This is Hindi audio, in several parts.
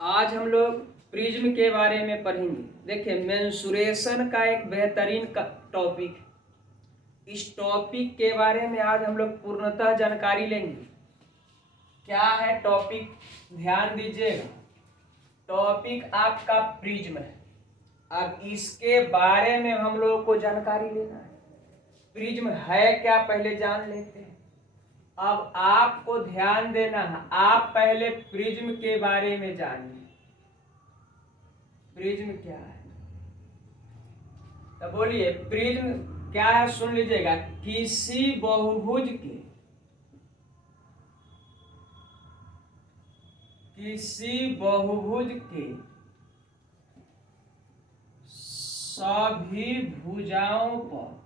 आज हम लोग प्रिज्म के बारे में पढ़ेंगे। देखिए, मेंसुरेशन का एक बेहतरीन टॉपिक है। इस टॉपिक के बारे में आज हम लोग पूर्णतः जानकारी लेंगे। क्या है टॉपिक, ध्यान दीजिएगा। टॉपिक आपका प्रिज्म है। अब इसके बारे में हम लोगों को जानकारी लेना है। प्रिज्म है क्या, पहले जान लेते हैं। अब आपको ध्यान देना है, आप पहले प्रिज्म के बारे में जानिए। प्रिज्म क्या है, तो बोलिए प्रिज्म क्या है, सुन लीजिएगा। किसी बहुभुज के सभी भुजाओं पर,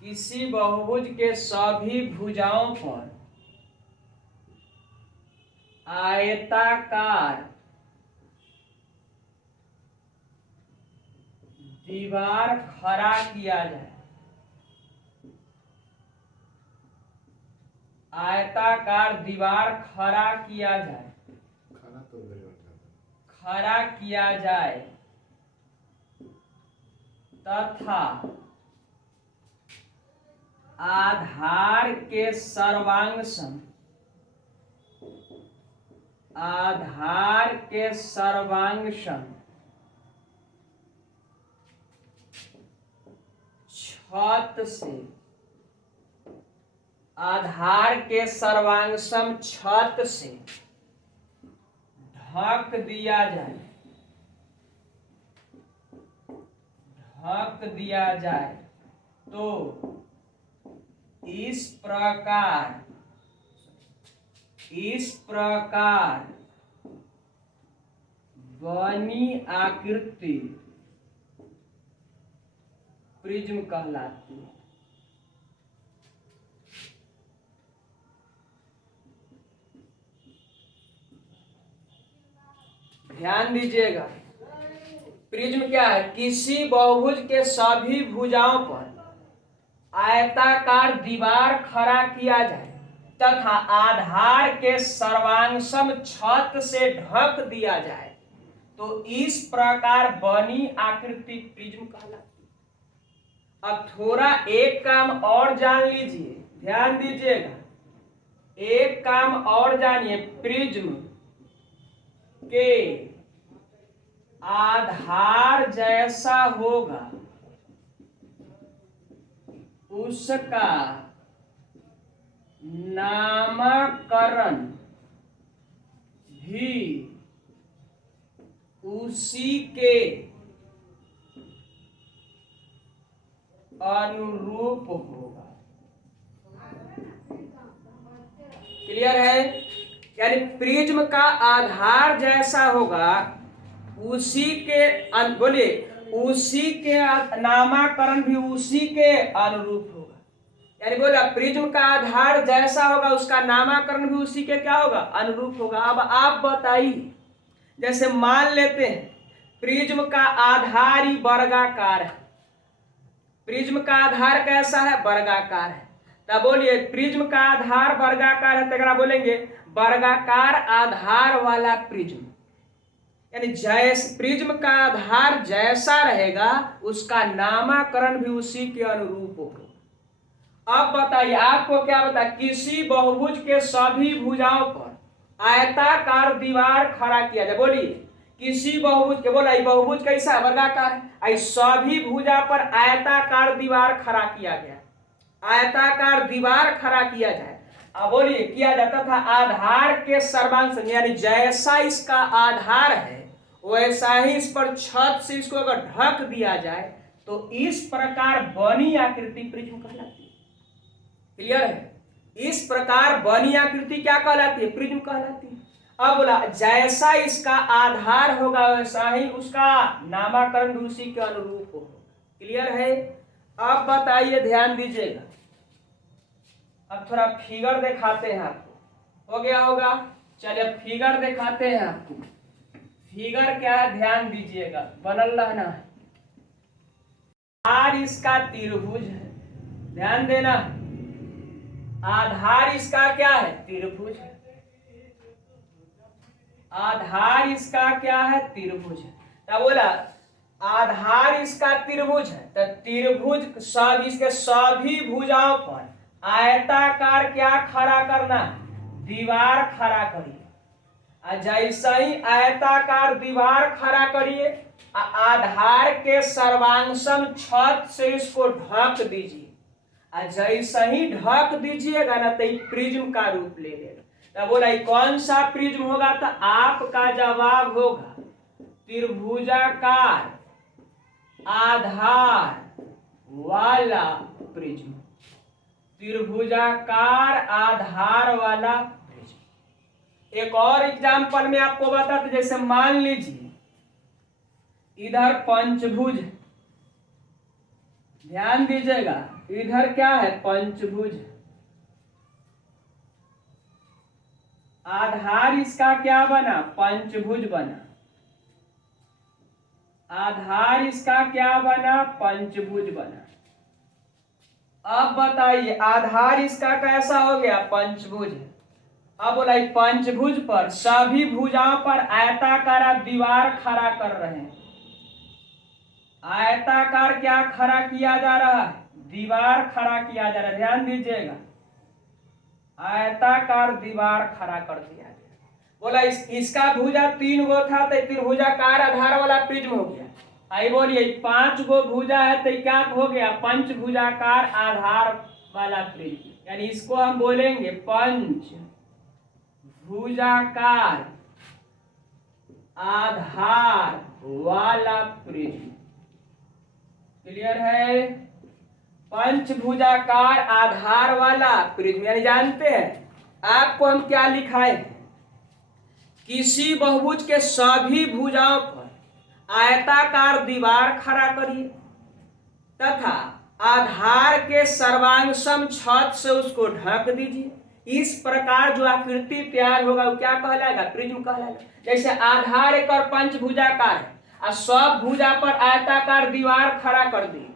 किसी बहुभुज के सभी भुजाओं पर आयताकार दीवार खड़ा किया जाए। आयताकार दीवार खड़ा किया जाए, खड़ा किया जाए तथा आधार के सर्वांगसम, आधार के सर्वांगसम छत से, आधार के सर्वांगसम छत से ढक दिया जाए, ढक दिया जाए तो इस प्रकार बनी आकृति प्रिज्म कहलाती है। ध्यान दीजिएगा, प्रिज्म क्या है? किसी बहुभुज के सभी भुजाओं पर आयताकार दीवार खड़ा किया जाए तथा आधार के सर्वांगसम छत से ढक दिया जाए तो इस प्रकार बनी आकृति प्रिज्म कहलाती है। अब थोड़ा एक काम और जान लीजिए, ध्यान दीजिएगा। एक काम और जानिए, प्रिज्म के आधार जैसा होगा उसका नामकरण भी उसी के अनुरूप होगा। क्लियर है? यानी प्रिज्म का आधार जैसा होगा उसी के बोलिए, उसी के नामकरण भी उसी के अनुरूप होगा। यानी बोला प्रिज्म का आधार जैसा होगा उसका नामकरण भी उसी के क्या होगा, अनुरूप होगा। अब आप बताइए, जैसे मान लेते हैं प्रिज्म का आधार ही वर्गाकार है। प्रिज्म का आधार कैसा है? वर्गाकार है। तब बोलिए प्रिज्म का आधार वर्गाकार है, तो बोलेंगे वर्गाकार आधार वाला प्रिज्म। यानी जैसे प्रिज्म का आधार जैसा रहेगा उसका नामकरण भी उसी के अनुरूप होगा। अब बताइए, आपको क्या बता, किसी बहुभुज के सभी भुजाओं पर आयताकार दीवार खड़ा किया जाए। बोलिए किसी बहुभुज के, बोला बहुभुज कैसा है? वर्गाकार है। सभी भुजा पर आयताकार दीवार खड़ा किया गया, आयताकार दीवार खड़ा किया जाए। अब बोलिए किया जाता था आधार के सर्वांग, यानी जैसा इसका आधार है वैसा ही इस पर छत से इसको अगर ढक दिया जाए तो इस प्रकार बनी आकृति प्रिज्म कहलाती है। क्लियर है? इस प्रकार बनी आकृति क्या कहलाती है? प्रिज्म कहलाती है। अब बोला जैसा इसका आधार होगा वैसा ही उसका नामकरण भी उसी के अनुरूप होगा। क्लियर है? अब बताइए, ध्यान दीजिएगा। अब थोड़ा फिगर दिखाते हैं आपको, हो गया होगा। चलिए फिगर दिखाते हैं आपको। फिगर क्या है, ध्यान दीजिएगा, बनल रहना है। आधार इसका त्रिभुज है, ध्यान देना। आधार इसका क्या है? त्रिभुज है। आधार इसका क्या है? त्रिभुज है। तो बोला आधार इसका त्रिभुज है, तो त्रिभुज सब इसके सभी भुजाओं पर आयताकार क्या खड़ा करना है? दीवार खड़ा करिए। जैसा ही आयताकार दीवार खड़ा करिए, आधार के सर्वांगसम छत से इसको ढक दीजिए। जैसा ही ढक दीजिएगा ना तो प्रिज्म का रूप ले लेगा। तो बोला कौन सा प्रिज्म होगा? तो आपका जवाब होगा त्रिभुजाकार आधार वाला प्रिज्म। त्रिभुजाकार आधार वाला प्रिज्म। एक और एग्जांपल में आपको बताते, जैसे मान लीजिए इधर पंचभुज, ध्यान दीजिएगा, इधर क्या है? पंचभुज। आधार इसका क्या बना? पंचभुज बना। आधार इसका क्या बना? पंचभुज बना। अब बताइए आधार इसका कैसा हो गया? पंचभुज। अब बोला पंचभुज पर सभी भुजाओं पर आयताकार दीवार खड़ा कर रहे हैं। आयताकार क्या खड़ा किया जा रहा है? दीवार खड़ा किया जा रहा है। ध्यान दीजिएगा, आयताकार दीवार खड़ा कर दिया गया। बोला इसका भुजा 3 गो था तो त्रिभुजाकार आधार वाला प्रिज्म हो गया। आई बोलिए 5 गो भुजा है तो क्या हो गया? पंचभुजाकार आधार वाला प्रिज्म। यानी इसको हम बोलेंगे पंच भुजाकार आधार वाला प्रिज्म। क्लियर है? पंचभुजाकार आधार वाला प्रिज्म। यानी जानते हैं आपको हम क्या लिखाए? किसी बहुभुज के सभी भुजाओं पर आयताकार दीवार खड़ा करिए तथा आधार के सर्वांगसम छत से उसको ढक दीजिए। इस प्रकार जो आकृति तैयार होगा वो क्या कहलाएगा? प्रिज्म कहलाएगा। जैसे आधार एक और पंचभुजाकार है और सब भुजा पर आयताकार दीवार खड़ा कर दी।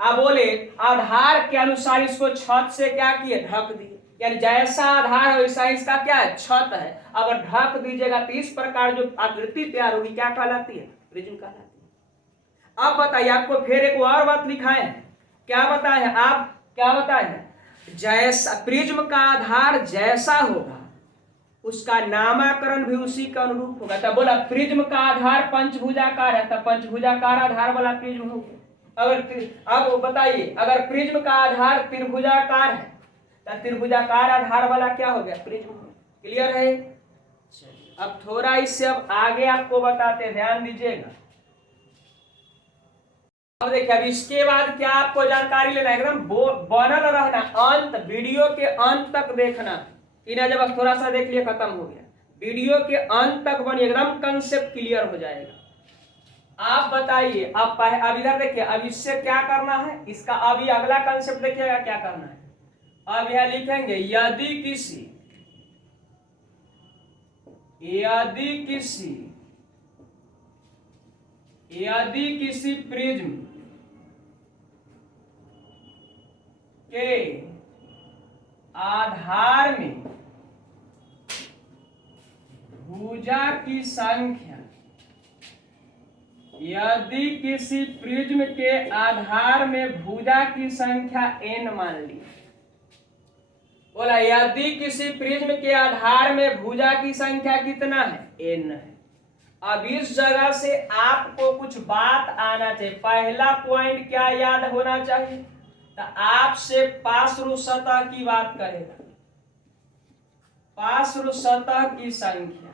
अब बोले आधार के अनुसार इसको छत से क्या किए? ढक दिए। यानी जैसा आधार है वैसा इसका क्या है? छत है। अगर ढक दीजिएगा तो इस प्रकार जो आकृति तैयार होगी क्या कहलाती है? प्रिज्म कहलाती है। अब बताइए, आपको फिर एक और बात लिखाए हैं। क्या बताए हैं? आप क्या बताए हैं? जैसा प्रिज्म का आधार जैसा होगा उसका नामकरण भी उसी के अनुरूप होगा। तब बोला प्रिज्म का आधार पंचभुजाकार है तो पंचभुजाकार आधार वाला प्रिज्म हो गया। अब बताइए अगर प्रिज्म का आधार त्रिभुजाकार है तो त्रिभुजाकार आधार वाला क्या हो गया? प्रिज्म। क्लियर है? अब थोड़ा इससे अब आगे आपको बताते हैं, ध्यान दीजिएगा। अब देखिए, अब इसके बाद क्या आपको जानकारी लेना है? एकदम बनल रहना, अंत वीडियो के अंत तक देखना। इन्हें जब थोड़ा सा देख लिए खत्म हो गया। वीडियो के अंत तक बनिए, एकदम कंसेप्ट क्लियर हो जाएगा। आप बताइए, अब इधर देखिए, अब इससे क्या करना है? इसका अभी अगला कंसेप्ट देखिएगा क्या करना है। अब यह लिखेंगे यदि किसी प्रिज्म के आधार में भुजा की संख्या, यदि किसी प्रिज्म के आधार में भुजा की संख्या n मान ली। बोला यदि किसी प्रिज्म के आधार में भुजा की संख्या कितना है? n है। अब इस जगह से आपको कुछ बात आना चाहिए। पहला पॉइंट क्या याद होना चाहिए? तो आपसे पार्श्व सतह की बात करेगा। पार्श्व सतह की संख्या,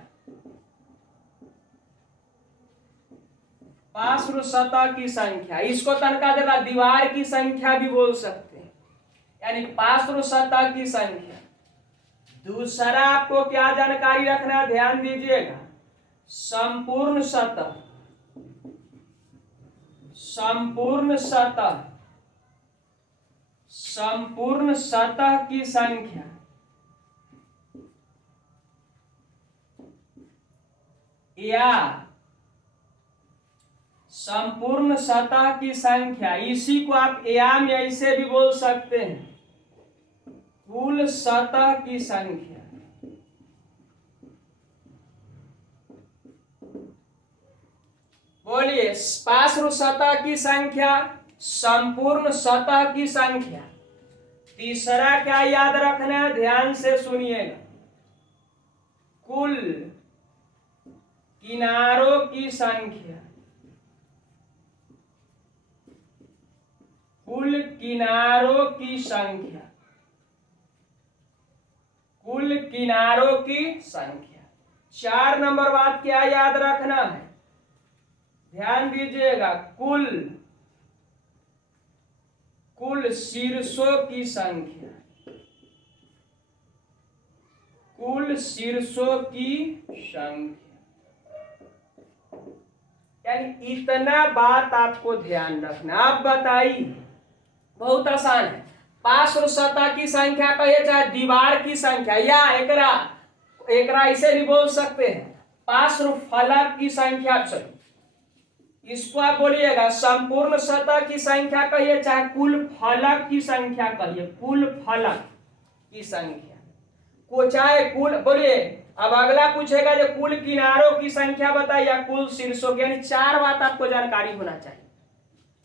पार्श्व सतह की संख्या, इसको तनका जरा दीवार की संख्या भी बोल सकते हैं, यानी पार्श्व सतह की संख्या। दूसरा आपको क्या जानकारी रखना है? ध्यान दीजिएगा, संपूर्ण सतह, संपूर्ण सतह, संपूर्ण सतह की संख्या या संपूर्ण सतह की संख्या, इसी को आप एम ऐसे भी बोल सकते हैं, कुल सतह की संख्या। बोलिए, पार्श्व सतह की संख्या, संपूर्ण सतह की संख्या। तीसरा क्या याद रखना है, ध्यान से सुनिएगा, कुल किनारों की संख्या। कुल किनारों की संख्या, कुल किनारों की संख्या। 4 नंबर बात क्या याद रखना है, ध्यान दीजिएगा, कुल शीर्षों की संख्या। कुल शीर्षों की संख्या, यानी इतना बात आपको ध्यान रखना। आप बताइए, बहुत आसान है। पार्श्व सतह की संख्या कहिए चाहे दीवार की संख्या, या एकरा इसे भी बोल सकते हैं पार्श्व फलक की संख्या। इसको आप बोलिएगा संपूर्ण सतह की संख्या कहिए चाहे कुल फलक की संख्या कहिए, कुल फलक की संख्या को, चाहे कुल बोलिए। अब अगला पूछेगा जो कुल किनारों की संख्या बताइए या कुल शीर्षों की, यानी 4 बात आपको जानकारी होना चाहिए।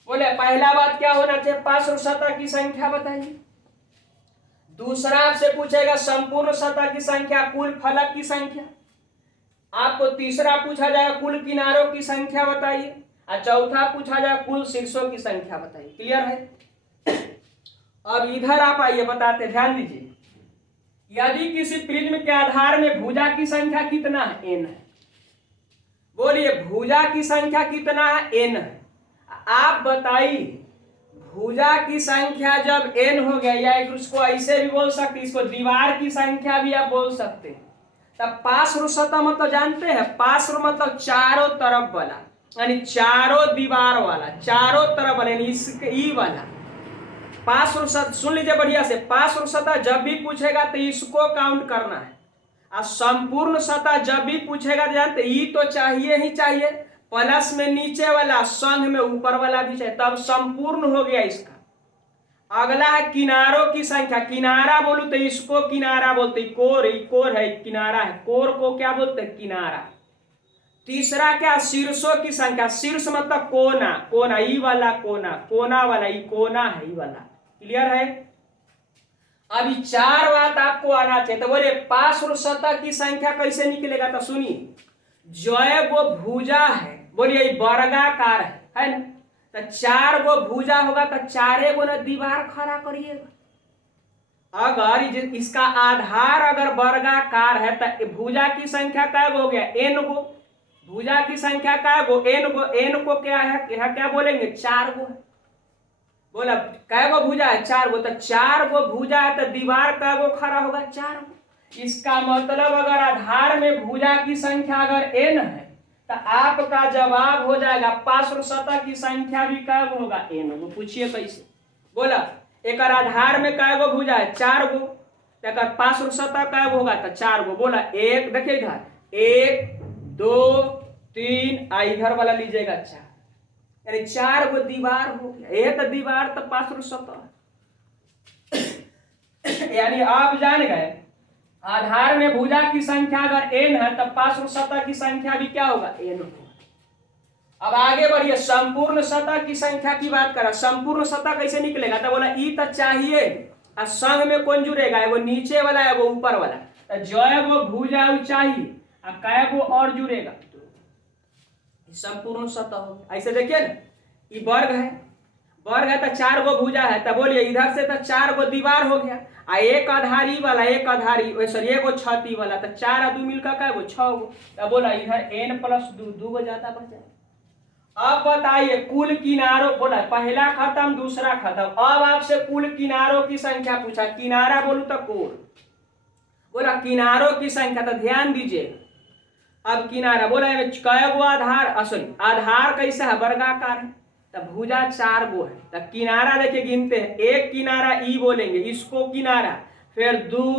बोले पहला बात क्या होना चाहिए, पार्श्व सतह की संख्या बताइए। दूसरा आपसे पूछेगा संपूर्ण सतह की संख्या, कुल फलक की संख्या। आपको तीसरा पूछा जाएगा कुल किनारों की संख्या बताइए, और चौथा पूछा जाएगा कुल शीर्षों की संख्या बताइए। क्लियर है। अब इधर आप आइए, बताते, ध्यान दीजिए। यदि किसी प्रिज्म के आधार में भुजा की संख्या कितना है, n है। बोलिए भुजा की संख्या कितना है, n है। आप बताइए भुजा की संख्या जब n हो गया, या उसको ऐसे भी बोल सकते, इसको दीवार की संख्या भी आप बोल सकते हैं। तब पार्श्व सतह मतलब जानते हैं, पार्श्व मतलब चारों तरफ वाला, यानी चारों दीवार वाला, चारों तरफ वाला, यानी इसके ई वाला पार्श्व सतह। सुन लीजिए बढ़िया से, पार्श्व सतह जब भी पूछेगा तो इसको काउंट करना है, और संपूर्ण सतह जब भी पूछेगा तो जानते ई तो चाहिए ही चाहिए, प्लस में नीचे वाला, संग में ऊपर वाला भी चाहिए, तब संपूर्ण हो गया इसका। अगला है किनारों की संख्या। किनारा बोलू तो इसको किनारा बोलते, कोर है, किनारा है, कोर को क्या बोलते हैं, किनारा। तीसरा क्या, शीर्षों की संख्या। शीर्ष मतलब कोना, ई वाला कोना वाला, ई कोना है, ई वाला। क्लियर है। अभी 4 बात आपको आना चाहिए। तो बोले पार्श्व सतह की संख्या कैसे निकलेगा, तो सुनिए, जो वो भुजा है, बोलिए वर्गाकार है ना, तो 4 गो भुजा होगा तो 4 गो ना दीवार खड़ा करिएगा। अगर इसका आधार अगर वर्गाकार है तो भुजा की संख्या कै गो हो गया, n गो। भुजा की संख्या कै गो, n को क्या है, यह क्या बोलेंगे, 4 गो है। बोला कै गो भुजा है, 4 गो, तो 4 गो भुजा है तो दीवार कै गो खड़ा होगा, 4 गो। इसका मतलब अगर आधार में भुजा की संख्या अगर n है तो आपका जवाब हो जाएगा पार्श्व सतह की संख्या भी कै गो होगा, n गो। पूछिए कैसे। बोला एक आधार में कै गो भुजा है, 4 गो, तो पार्श्व सतह कै गो होगा, तो 4 गो। बोला एक, देखिए इधर 1 2 3, इधर वाला लीजिएगा 4, यानी 4 गो दीवार हो गया। एक दीवार तो पार्श्व सतह, यानी आप जान गए आधार में भुजा की संख्या अगर n है तो पार्श्व सतह की संख्या भी क्या होगा, n होगा। अब आगे बढ़िए, संपूर्ण सतह की संख्या की बात करा। संपूर्ण सतह कैसे निकलेगा, तो बोला ई तो चाहिए, और संग में कौन जुड़ेगा, एगो नीचे वाला एगो ऊपर वाला, तो जो एगो भुजा चाहिए और कै गो और जुड़ेगा, संपूर्ण सतह हो। ऐसे देखिए ना, ये वर्ग है तो 4 गो भुजा है, तो बोलिए इधर से तो 4 गो दीवार हो गया, आ एक आधारी वाला, एक आधारी सॉरी एगो छती वाला, तो 4 और 2 मिलकर क्या गो, 6 गो। तो बोला इधर n + 2 गो ज्यादा बच जाए। अब बताइए कुल किनारों, बोला पहला खत्म, दूसरा खत्म। अब आपसे कुल किनारों की संख्या पूछा। किनारा बोलू तो कोर, बोला किनारों की संख्या, तो ध्यान दीजिए। अब किनारा बोला कै गो आधार, सॉरी आधार कैसा है, वर्गाकार है, तो भुजा 4 गो है, तो किनारा देखिए गिनते हैं, एक किनारा ई बोलेंगे, इसको किनारा, फिर 2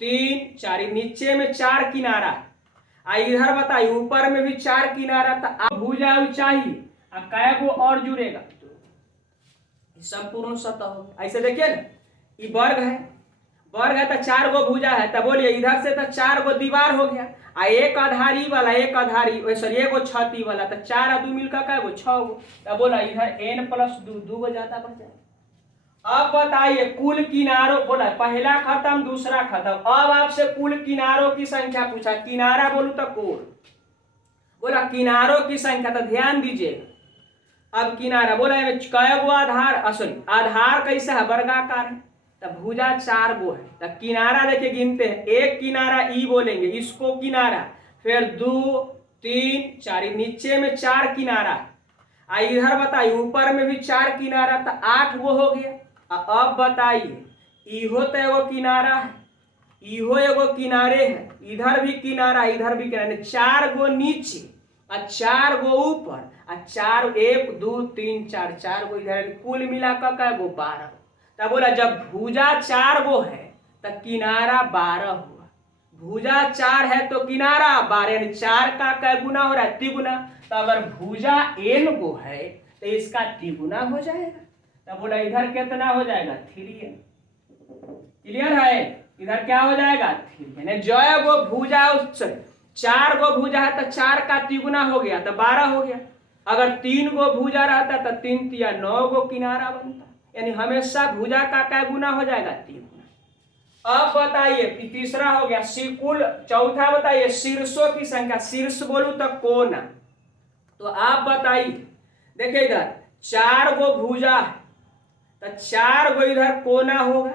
3 4, नीचे में 4 किनारा, इधर बताइए ऊपर में भी 4 किनारा, तो अब भुजा चाहिए और कै गो और जुड़ेगा, संपूर्ण सतह हो। ऐसे देखिए ना, ये वर्ग वर्ग है तो 4 गो भुजा है, तो बोलिए इधर से तो 4 गो दीवार हो गया, आ एक आधारी वाला, एक आधारी सॉरी एगो छती वाला, तो 4 और 2 मिलकर क्या गो 6 गो, तो बोला इधर n+2 2 गो ज्यादा बच जाए। अब बताइए कुल किनारों, बोला पहला खत्म दूसरा खत्म, अब आपसे कुल किनारों की संख्या पूछा, किनारा बोलू तो कोण, बोला किनारों की संख्या, तो ध्यान दीजिए अब किनारा बोला कै गो आधार, सॉरी आधार कैसा है वर्गाकार है, तो भुजा 4 गो है, तो किनारा देखिए गिनते हैं, एक किनारा ई बोलेंगे इसको किनारा, फिर 2 3 4, नीचे में 4 किनारा, इधर बताइए ऊपर में भी 4 किनारा, तो 8 गो हो गया। अब बताइए इहो तो एगो किनारा है, इहो एगो किनारे है, इधर भी किनारा इधर भी किनारे, 4 गो नीचे और 4 गो ऊपर और 4 1 2 3 4 4 गो इधर, कुल मिलाकर क्या गो 12। तब बोला जब भुजा 4 गो है तो किनारा 12 हुआ, भुजा 4 है तो किनारा 12, यानी 4 का कै गुना हो रहा है 3 गुना, तो अगर भुजा n गो है तो इसका 3 गुना हो जाएगा, तब बोला इधर कितना हो जाएगा 3n। क्लियर है, इधर क्या हो जाएगा 3n, जो गो भुजा 4 गो भुजा है तो 4 का 3 गुना हो गया तो 12 हो गया, अगर 3 गो भुजा रहता तो 3 तिया 9 गो किनारा बनता, यानी हमेशा भुजा का क्या गुना हो जाएगा 3 गुना। अब बताइए तीसरा हो गया कुल, चौथा बताइए शीर्षों की संख्या, शीर्ष बोलू तो कोना, तो आप बताइए देखिए इधर 4 गो भुजा है तो 4 गो इधर कोना होगा,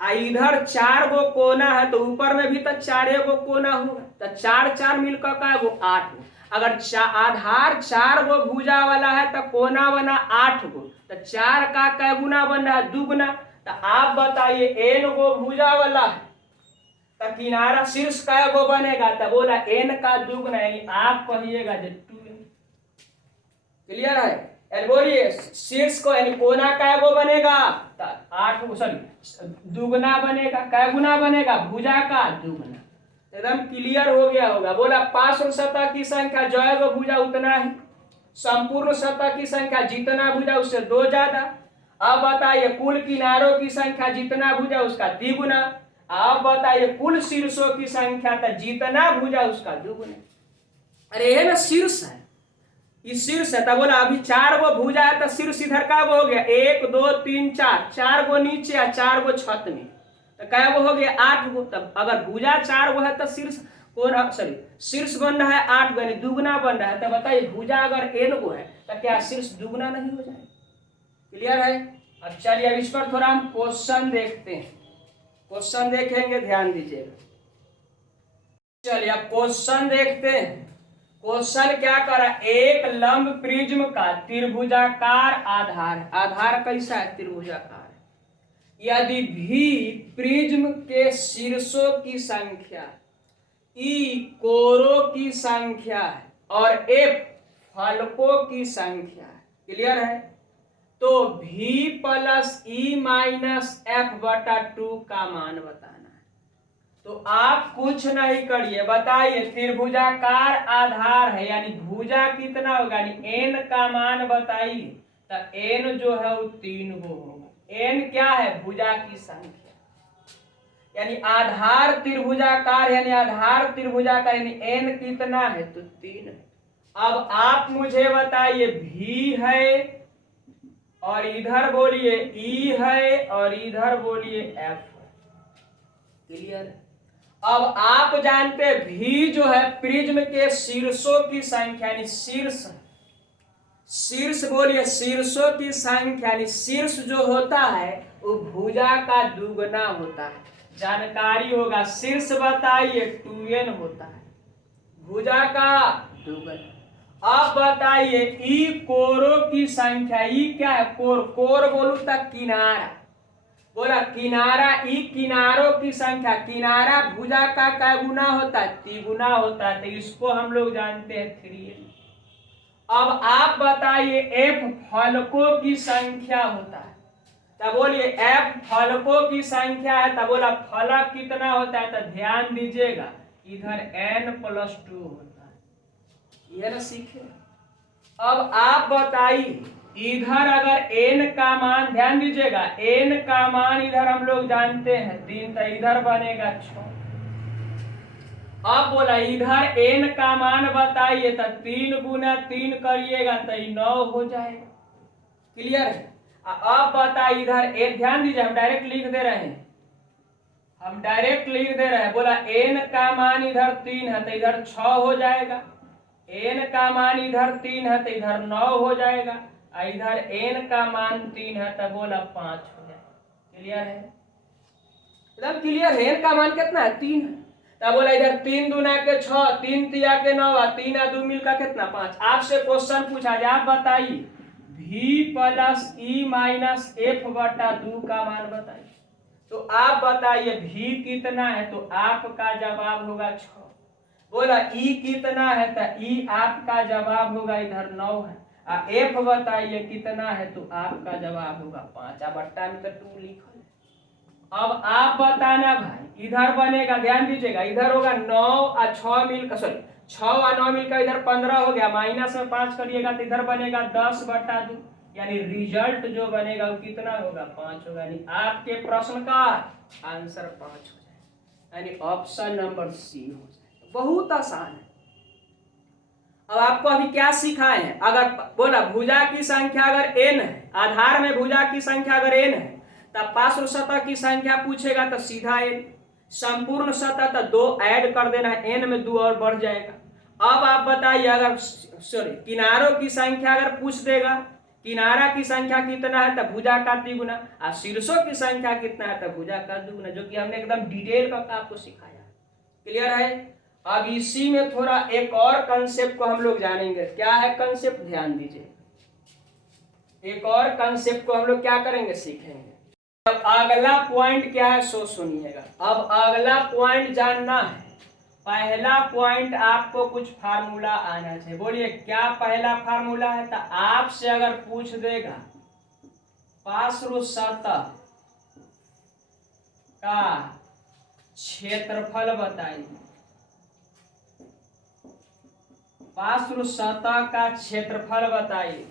इधर 4 गो कोना है तो ऊपर में भी तो 4 गो कोना होगा, तो 4 4 मिलकर का गो 8 गो, अगर आधार 4 गो भुजा वाला है तो कोना बना 8 गो, तो 4 का कै गुना बन रहा है 2 गुना, तो आप बताइए n गो भुजा वाला है तो किनारा शीर्ष कै गो बनेगा, तो बोला n का 2 गुना, यानी आप कहिएगा 2n। क्लियर है, बोलिए शीर्ष को यानी कोना कै गो बनेगा, 8 गो, सॉरी 2 गुना बनेगा, कै गुना बनेगा भुजा का 2 गुना, एकदम क्लियर हो गया होगा। बोला पार्श्व सतह की संख्या जो है वो भुजा उतना ही, संपूर्ण सतह की संख्या जितना भुजा उससे 2 ज्यादा। अब बताइए कुल किनारों की संख्या जितना भुजा उसका 3 गुना, अब बताइए कुल शीर्षों की संख्या तो जितना भुजा उसका 2 गुना। अरे ये ना शीर्ष है, इस शीर्ष है, तब बोला अभी 4 गो भुजा है तो शीर्ष इधर का गो हो गया 1 2 3 4, 4 गो नीचे या 4 गो छत में, तो क्या गो हो गया 8 गो। तब अगर भुजा 4 गो है तो शीर्ष कौन, सॉरी शीर्ष बन रहा है 8 गो, यानी 2 गुना बन रहा है, तो बताइए भुजा अगर n गो है तो क्या शीर्ष 2 गुना नहीं हो जाए। क्लियर है, अब चलिए अब इस पर थोड़ा हम क्वेश्चन देखते हैं, क्वेश्चन देखेंगे ध्यान दीजिएगा। चलिए अब क्वेश्चन देखते हैं। क्वेश्चन क्या करा, एक लंब प्रिज्म का त्रिभुजाकार आधार, आधार कैसा है त्रिभुजाकार, यदि भी प्रिज्म के शीर्षों की संख्या, ई कोरों की संख्या है और एफ फलकों की संख्या है, क्लियर है, तो v plus E minus F बटा 2 का मान बताना है। तो आप कुछ नहीं करिए, बताइए त्रिभुजाकार आधार है यानी भुजा कितना होगा, यानी n का मान बताइए, तो n जो है वो 3 गो होगा, n क्या है भुजा की संख्या, यानी आधार त्रिभुजाकार, यानी आधार त्रिभुजाकार यानी n कितना है तो 3 है। अब आप मुझे बताइए v है और इधर बोलिए E है और इधर बोलिए F है, क्लियर है। अब आप जानते हैं V जो है प्रिज्म के शीर्षों की संख्या, यानी शीर्ष, शीर्ष बोलिए शीर्षों की संख्या, यानी शीर्ष जो होता है वो भुजा का 2 गुना होता है, जानकारी होगा, शीर्ष बताइए 2n होता है, भुजा का 2 गुना। अब बताइए ई कोरों की संख्या, ई क्या है कोर, कोर बोलू तक किनारा, बोला किनारा ई किनारों की संख्या, किनारा भुजा का क्या गुना होता है 3 गुना होता है, तो इसको हम लोग जानते हैं 3n। अब आप बताइए एफ फलकों की संख्या होता है, तब बोलिए एफ फलकों की संख्या है, तब बोला फलक कितना होता है, तो ध्यान दीजिएगा इधर n+2 होता है, यह ना सीखे। अब आप बताइए इधर अगर n का मान, ध्यान दीजिएगा, n का मान इधर हम लोग जानते हैं 3, तो इधर बनेगा 6। अब बोला इधर n का मान बताइए, तो 3 गुना 3 करिएगा तो 9 हो जाएगा। क्लियर है? अब बताइए इधर n, ध्यान दीजिए हम डायरेक्ट लिख दे रहे हैं, बोला n का मान इधर 3 है तो इधर 6 हो जाएगा, n का मान इधर 3 है तो इधर 9 हो जाएगा, और इधर n का मान 3 है तो बोला 5 हो जाएगा। क्लियर है? मतलब क्लियर है, n का मान कितना है? 3 है। तब बोला इधर 3 दूना के 6, 3 तिया के 9, 3 और 2 मिलकर कितना? 5। आपसे क्वेश्चन पूछा जाए, आप बताइए v plus E minus F बटा 2 का मान बताइए। तो आप बताइए v कितना है, तो आपका जवाब होगा 6। बोला ई कितना है, तो ई आपका जवाब होगा इधर 9 है। एफ बताइए कितना है, तो आपका जवाब होगा 5। अब बट्टा में तो 2 लिखो। अब आप बताना भाई, इधर बनेगा, ध्यान दीजिएगा, इधर होगा 9 और 6 मिलकर, सॉरी 6 और 9 मिलकर इधर 15 हो गया, माइनस में 5 करिएगा तो इधर बनेगा 10 बटा 2, यानी रिजल्ट जो बनेगा वो कितना होगा? 5 होगा। यानी आपके प्रश्न का आंसर 5 हो जाएगा, यानी ऑप्शन नंबर सी हो जाएगा। बहुत आसान है। अब आपको अभी क्या सिखाए हैं? अगर बोला भुजा की संख्या अगर n है, आधार में भुजा की संख्या अगर n है, तब पार्श्व सतह की संख्या पूछेगा तो सीधा n, संपूर्ण सतह तो 2 ऐड कर देना है, n में 2 और बढ़ जाएगा। अब आप बताइए, अगर सॉरी किनारों की संख्या अगर पूछ देगा, किनारा की संख्या कितना है तो भुजा का द्विगुना, और शीर्षों की संख्या कितना है तो भुजा का द्विगुना, जो कि हमने एकदम डिटेल का आपको सिखाया। क्लियर है? अब इसी में थोड़ा एक और कंसेप्ट को हम लोग जानेंगे। क्या है कंसेप्ट? ध्यान दीजिए, एक और कंसेप्ट को हम लोग क्या करेंगे? सीखेंगे। अब अगला पॉइंट क्या है सो सुनिएगा। अब अगला पॉइंट जानना है। पहला पॉइंट आपको कुछ फार्मूला आना चाहिए। बोलिए क्या पहला फार्मूला है? तो आपसे अगर पूछ देगा पार्श्व सतह का क्षेत्रफल बताइए, पार्श्व सतह का क्षेत्रफल बताइए,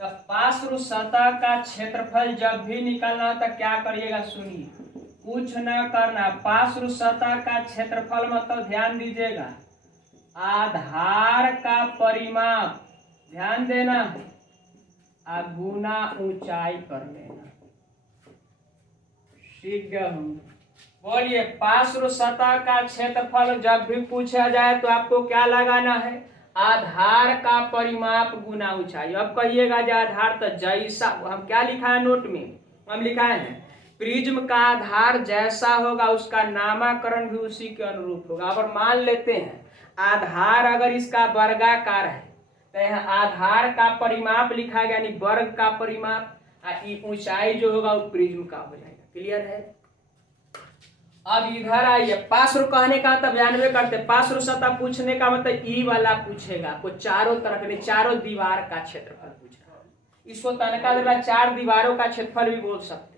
तो पार्श्व सतह का क्षेत्रफल जब भी निकालना हो तो क्या करिएगा? सुनिए, कुछ ना करना, पार्श्व सतह का क्षेत्रफल मतलब ध्यान दीजिएगा आधार का परिमाप, ध्यान देना, गुना ऊंचाई कर लेना। सीख गए हम। बोलिए पार्श्व सतह का क्षेत्रफल जब भी पूछा जाए तो आपको क्या लगाना है? आधार का परिमाप गुना ऊंचाई। अब कहिएगा जो आधार, तो जैसा हम क्या लिखा है नोट में? हम लिखा है प्रिज्म का आधार जैसा होगा उसका नामकरण भी उसी के अनुरूप होगा। अगर मान लेते हैं आधार अगर इसका वर्गाकार है तो यहाँ आधार का परिमाप लिखा गया, यानी वर्ग का परिमाप, ऊंचाई जो होगा वो प्रिज्म का हो जाएगा। क्लियर है? अब इधर आइए, पार्श्व कहने का तब जानवे करते, पार्श्व सतह पूछने का मतलब ई वाला पूछेगा, को चारों तरफ में चारों दीवार का क्षेत्रफल पूछेगा। इसको तनका देला 4 दीवारों का क्षेत्रफल भी बोल सकते हैं।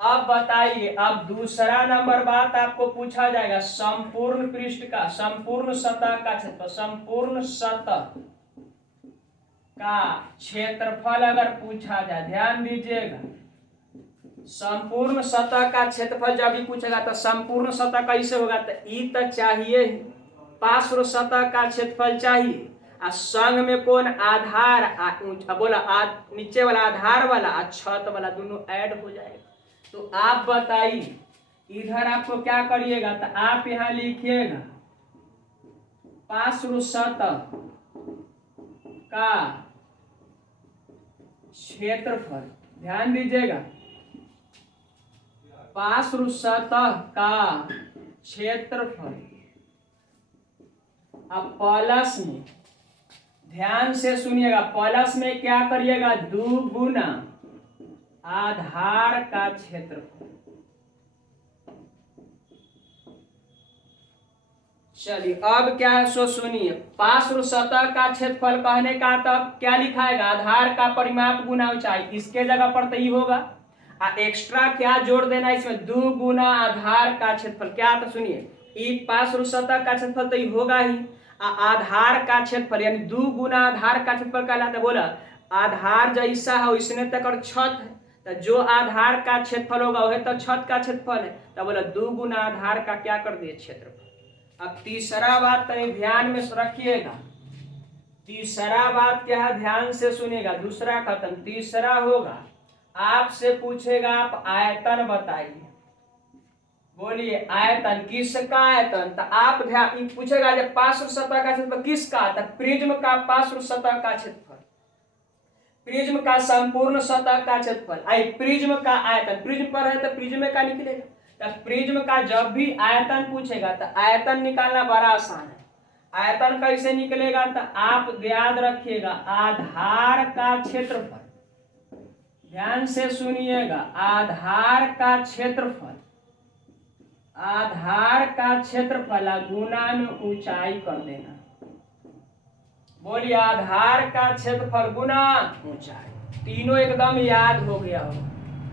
अब बताइए, अब दूसरा नंबर बात आपको पूछा जाएगा संपूर्ण पृष्ठ का, संपूर्ण सतह का क्षेत्रफल, संपूर्ण सतह का क्षेत्रफल अगर पूछा जाए, ध्यान दीजिएगा, संपूर्ण सतह का क्षेत्रफल जब भी पूछेगा तो संपूर्ण सतह कैसे होगा? तो ई तो चाहिए, पार्श्व सतह का क्षेत्रफल चाहिए, और संग में कौन? आधार, बोला नीचे वाला आधार वाला और छत वाला दोनों ऐड हो जाएगा। तो आप बताइए इधर आपको क्या करिएगा? तो आप यहाँ लिखिएगा पार्श्व सतह का क्षेत्रफल, ध्यान दीजिएगा, पार्श्व सतह का क्षेत्रफल। अब प्लस में, ध्यान से सुनिएगा, प्लस में क्या करिएगा? 2 गुना आधार का क्षेत्रफल। चलिए अब क्या है सो सुनिए, पार्श्व सतह का क्षेत्रफल कहने का तब क्या लिखाएगा? आधार का परिमाप गुना ऊंचाई, इसके जगह पर तो ही होगा, एक्स्ट्रा क्या जोड़ देना इसमें? 2 गुना आधार का क्षेत्रफल। क्या? तो सुनिए, ई पार्श्व सतह का क्षेत्रफल तो ही होगा ही, आधार का क्षेत्रफल यानी 2 गुना आधार का क्षेत्रफल कहलाता है। बोला आधार जैसा है उसने तक और छत है, तो जो आधार का क्षेत्रफल होगा वह तो छत का क्षेत्रफल है, तो बोला 2 गुना आधार का क्या कर दिए क्षेत्रफल। अब तीसरा बात तनी ध्यान में रखिएगा, तीसरा बात क्या है ध्यान से सुनिएगा, दूसरा खत्म, तीसरा होगा आपसे पूछेगा आप आयतन बताइए, बोलिए आयतन, किसका आयतन, तो आप ध्यान पूछेगा जब पार्श्व सतह का क्षेत्रफल किसका, तो प्रिज्म का पार्श्व सतह का क्षेत्रफल, प्रिज्म का संपूर्ण सतह का क्षेत्रफल, आई प्रिज्म का आयतन, प्रिज्म पर है तो प्रिज्म का निकलेगा, तो प्रिज्म का जब भी आयतन पूछेगा तो आयतन निकालना बड़ा आसान है। आयतन कैसे निकलेगा, तो आप याद रखिएगा आधार का क्षेत्रफल, ध्यान से सुनिएगा, आधार का क्षेत्रफल, आधार का क्षेत्रफल गुना में ऊंचाई कर देना, बोलिए आधार का क्षेत्रफल गुना ऊंचाई, तीनों एकदम याद हो गया हो।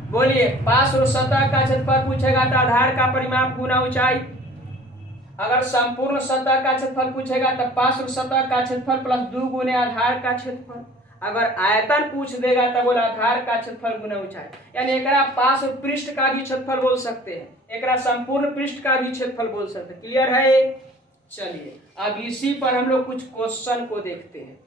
बोलिए पार्श्व सतह का क्षेत्रफल पूछेगा तो आधार का परिमाप गुना ऊंचाई, अगर संपूर्ण सतह का क्षेत्रफल पूछेगा तो पार्श्व सतह का क्षेत्रफल प्लस 2 गुने आधार का क्षेत्रफल, अगर आयतन पूछ देगा तो बोला आधार का क्षेत्रफल गुना ऊंचाई, यानी एकरा पार्श्व पृष्ठ का भी क्षेत्रफल बोल सकते हैं, एकरा संपूर्ण पृष्ठ का भी क्षेत्रफल बोल सकते हैं। क्लियर है? चलिए अब इसी पर हम लोग कुछ क्वेश्चन को देखते हैं।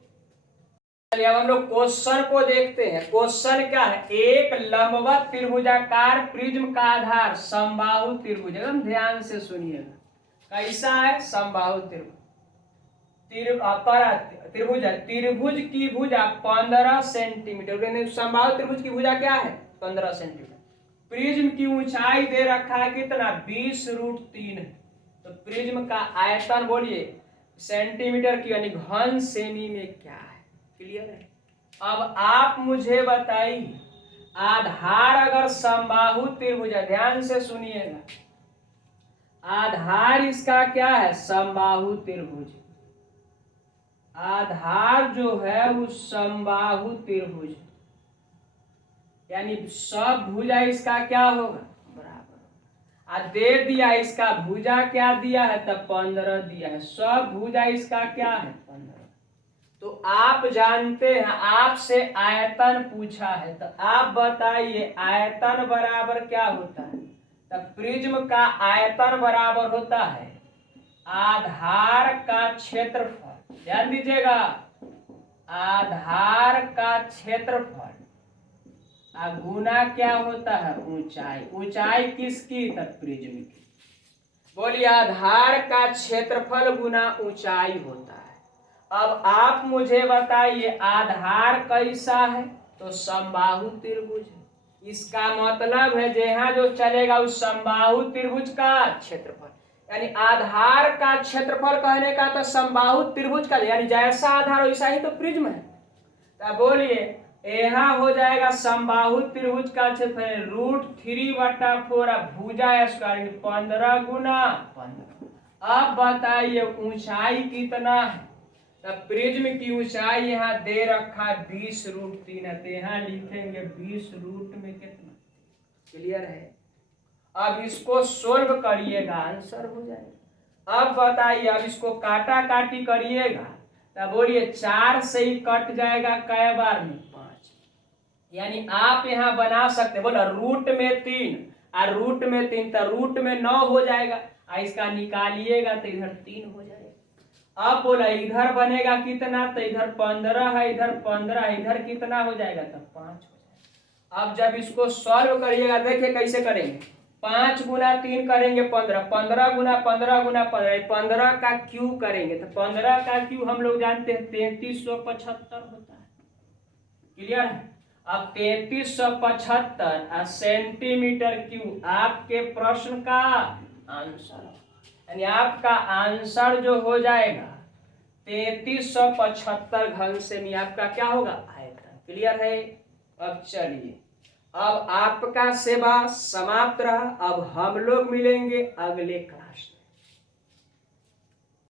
चलिए अब हम लोग क्वेश्चन को देखते हैं। क्वेश्चन क्या है, एक लंबवत त्रिभुजाकार प्रिज्म का आधार समबाहु त्रिभुज, एकदम ध्यान से सुनिएगा, कैसा है समबाहु त्रिभुज, त्रिभुज है, त्रिभुज की भुजा 15 सेंटीमीटर, समबाहु त्रिभुज की भुजा क्या है 15 सेंटीमीटर, प्रिज्म की ऊंचाई दे रखा है कितना 20√3 है, तो प्रिज्म का आयतन बोलिए सेंटीमीटर की यानी घन सेमी में क्या है। क्लियर है? अब आप मुझे बताइए आधार अगर समबाहु त्रिभुज है, ध्यान से सुनिएगा, आधार इसका क्या है समबाहु त्रिभुज, आधार जो है वो समबाहु त्रिभुज, यानी सब भुजा इसका क्या होगा बराबर, दे दिया इसका भुजा क्या दिया है तब 15 दिया है, सब भुजा इसका क्या है 15, तो आप जानते हैं आपसे आयतन पूछा है, तो आप बताइए आयतन बराबर क्या होता है, तब प्रिज्म का आयतन बराबर होता है आधार का क्षेत्रफल, ध्यान दीजिएगा आधार का क्षेत्रफल गुना क्या होता है ऊंचाई, ऊंचाई किसकी तब प्रिज्म की, बोलिए आधार का क्षेत्रफल गुना ऊंचाई होता है। अब आप मुझे बताइए आधार कैसा है, तो समबाहु त्रिभुज है, इसका मतलब है जहां जो चलेगा उस समबाहु त्रिभुज का क्षेत्रफल, यानी आधार का क्षेत्रफल कहने का तो समबाहु त्रिभुज का, यानी जैसा आधार वैसा ही तो प्रिज्म है, तो बोलिए यहाँ हो जाएगा समबाहु त्रिभुज का क्षेत्रफल √3/4 भुजा स्क्वायर 15 गुना 15। अब बताइए ऊंचाई कितना है, तब प्रिज्म की ऊंचाई यहाँ दे रखा है 20√3 है, तो यहाँ लिखेंगे 20 में कितना। क्लियर है? अब इसको सोल्व करिएगा आंसर हो जाएगा। अब बताइए अब इसको काटा काटी करिएगा, तब बोलिए 4 से ही कट जाएगा कै बार में 5, यानी आप यहाँ बना सकते बोला रूट में 3 और रूट में 3 तो रूट में 9 हो जाएगा, इसका निकालिएगा तो इधर 3 हो जाएगा। अब बोला इधर बनेगा कितना, तो इधर 15 है, इधर 15 है, इधर कितना हो जाएगा तब 5 हो जाएगा। अब जब इसको सॉल्व करिएगा देखिए कैसे करेंगे, 5 गुना 3 करेंगे 15, 15 गुना 15 गुना 15, 15 का क्यू करेंगे तो 15 का क्यू हम लोग जानते हैं 3375 होता है। क्लियर है? अब 3375 सेंटीमीटर क्यूब आपके प्रश्न का आंसर, यानी आपका आंसर जो हो जाएगा 3375 घन सेमी आपका क्या होगा आयतन। क्लियर है? अब चलिए अब आपका सेवा समाप्त रहा, अब हम लोग मिलेंगे अगले क्लास।